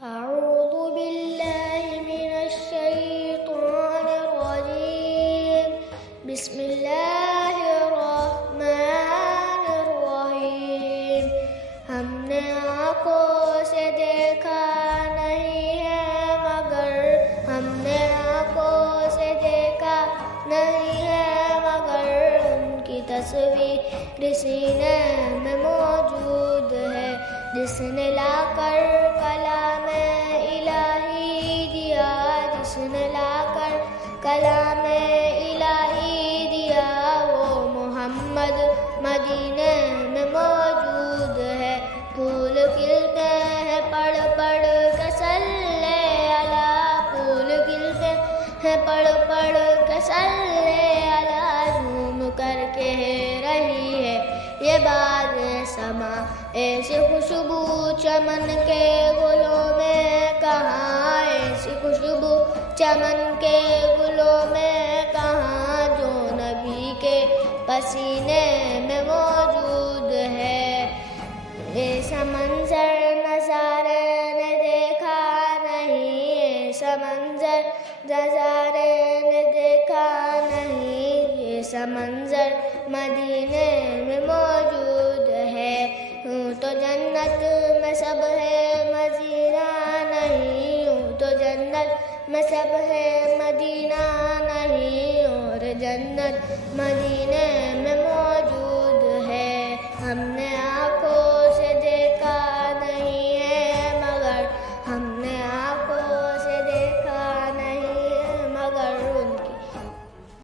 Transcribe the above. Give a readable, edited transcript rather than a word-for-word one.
أعوذ بالله من الشيطان الرجيم بسم الله الرحمن الرحیم ہم نے آنکھوں سے دیکھا نہیں ہے مگر ان کی تصویر سینے میں موجود ہے جس نے لا کر کلام الہی دیا وہ محمد مدینے میں موجود ہے پھول کھلتے ہیں پڑھ پڑھ کے صلی علی پھول کھلتے ہیں پڑھ پڑھ کے صلی علی جھوم کر کہہ رہی ہے یہ باد سما ایسی خوشبو چمن کے گلوں میں کہاں ایسی خوشبو چمن کے گلوں میں کہاں جو نبی کے پسینے میں موجود ہے ایسا منظر نظارے نے دیکھا نہیں ایسا منظر نظارے نے دیکھا نہیں ایسا منظر مدینے میں موجود ہے یوں تو جنت میں سب ہے مدینہ نہیں یوں تو جنت میں سب ہے مدینہ نہیں اور جنت مدینے